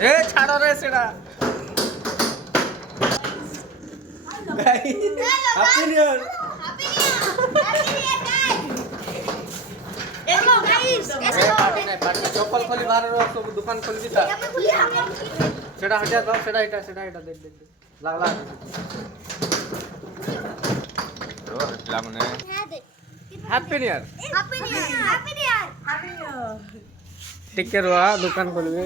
ए छाड़ो रे सेड़ा happy new year चप्पल खोली बाहर सब दुकान खोली दिता सेड़ा हटा दो सेड़ा हटा देख लागला तो हटला मने हैप्पी न्यू ईयर टिके रहा दुकान खोलबे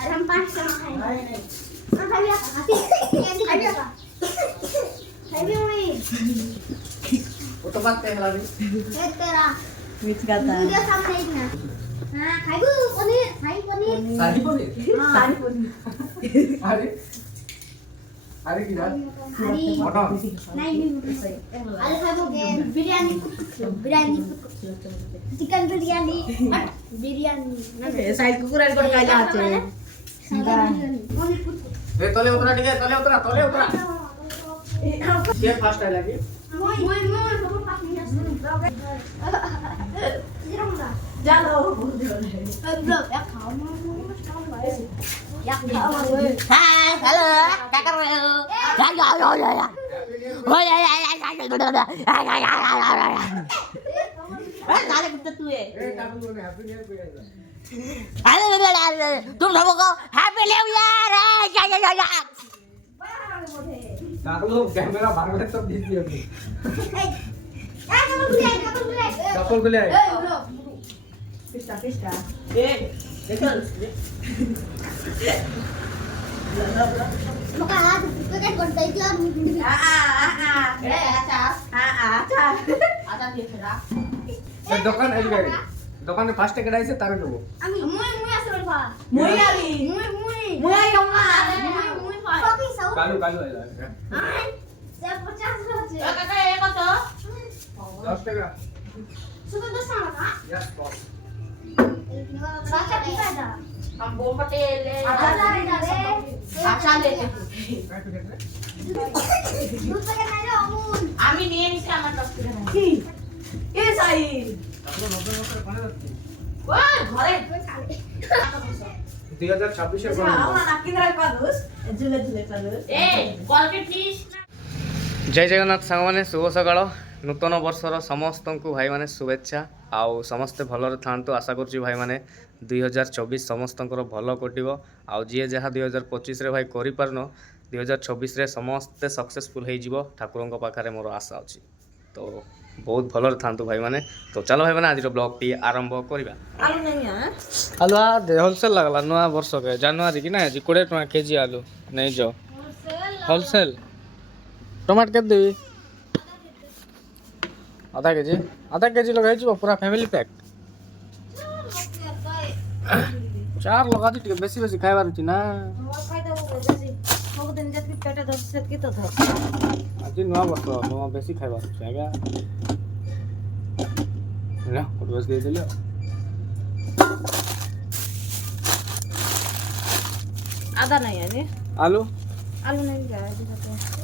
अरे हम 5 खाएंगे वो तो बात है हला भी तेरा मिर्च का था वीडियो सामने एक ना हां खाइबो पनीर शाही पनीर हां अरे अरे की बात मटन नहीं अरे खाइबो बिरयानी चिकन बिरयानी ए साइड कुकुरा कोड खाइला आछे ए तले उतरा ठीक है तले उतरा ये फास्ट है लगी मोय सब पास नहीं जालो या खाओ हाय हेलो क्या कर रहे हो साले कुत्ते तू है तुम सबको हैप्पी न्यू ईयर काकलो कैमरा बाहर में सब दिख दिया चप्पल को ले आए पिस्ता ए देखो मका हाथ पैकेट करता है क्या अच्छा देखरा दुकान है दुकान में फास्ट टिकट आइसे तारे लोगो मुई असर पा मुई आली मुई आई होगा मुई कॉफी साउ कालू आइला से 50 होचे काका एक तो 10 टका सुबह 10 का यस बॉस अच्छा ठीक है दा हम बोल पटेल अच्छा लेते काय टिकट रे दूध पैकेट नहीं रे अमूल आम्ही निये निसे आम्हाला टक्कर नाही ए साई आपलो नोबेल कोणे जाते ओ घरे 2026 ରେ आवना नाकिंद्रा पादुस झुले पादुस ए क्वालिटी फिश जय जगन्नाथ सांगमाने शुभ सकाळ नूतन वर्षर समस्त को भाई माने शुभेच्छा आउ समस्ते भलरे थांतु आशा करूँ भाई माने 2024 समस्त भल कटिब आउ जी जहाँ 2025 रे भाई करिपारन 2026 रे समस्ते सक्सेसफुल हो ठाकुर पाखे मोर आशा अच्छी तो बहुत भलरे थांतु भाई माने तो चलो भाई माने आज ब्लॉग टी आरंभ करवा आलू नहीं है आलू होलसेल लगला नुआ वर्ष के जनवरी की ना आज 20 टका केजी आलू नहीं जाओ होलसेल टमाटर के देवी आधा केजी लगाई पूरा फैमिली पैक 4 लगा दी बेसी बेसी खाइबार अछि ना आज नुआ वर्ष नुआ बेसी खाइबार अछि आगा ना बस दे दिलो आधा नहीं है जी आलू नहीं जाए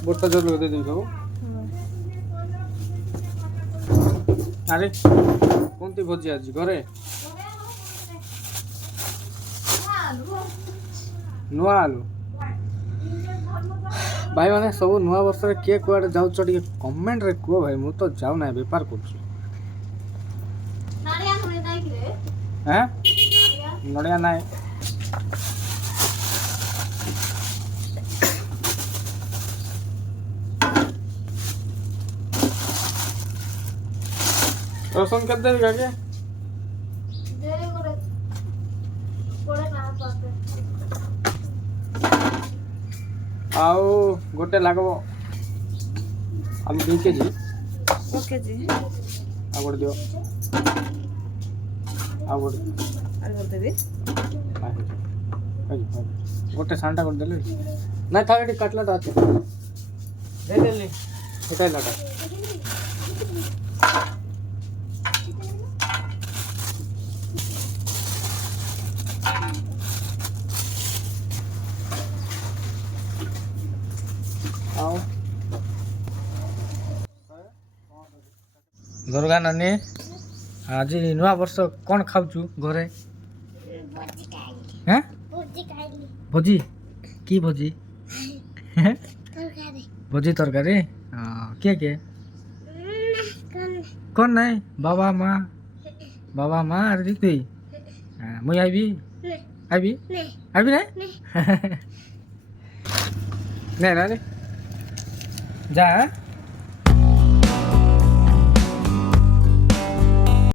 बोटा जरूर दे दे बाबू अरे कोणती भोजी आज घरे नुआ आलू भाई माने सब नुआ वर्ष रे के कुआडे जाउ छ टिके कमेंट रे को भाई मु तो जाउ ना व्यापार करछु नारिया सुने नहीं कि रे हैं नडिया नाय रसुन के देबी का के देरे कोड़े कहां पाते आउ गोटे लागबो आलू 2 केजी ओके जी आ गोटे दियो ଆଉ ଗୋଟେ আর বলতে দি ଗୋଟେ ସାଣ୍ଡା କରିଦେଲେ ନାଇଁ ଥାଉ ଏଠି କାଟଲାଟା ଅଛି ଦେଇଦେଲି ଫୁଟାଇଲାଟା ଆଉ ଦୁର୍ଗା ନାନୀ ଆଜି ନୂଆ ବର୍ଷ କ'ଣ ଖାଉଛୁ ଘରେ ହେଁ ଭୋଜି କି ଭୋଜି ଭୋଜି ତରକାରୀ କିଏ କିଏ କ'ଣ ନାଇଁ ବାବା ମା ଆରେ ତୁଇ ମୁଇଁ ଆଇବି ଆଇବି ଆଇବି ନାଇଁ ନାଇଁ ନାଇଁ ଯା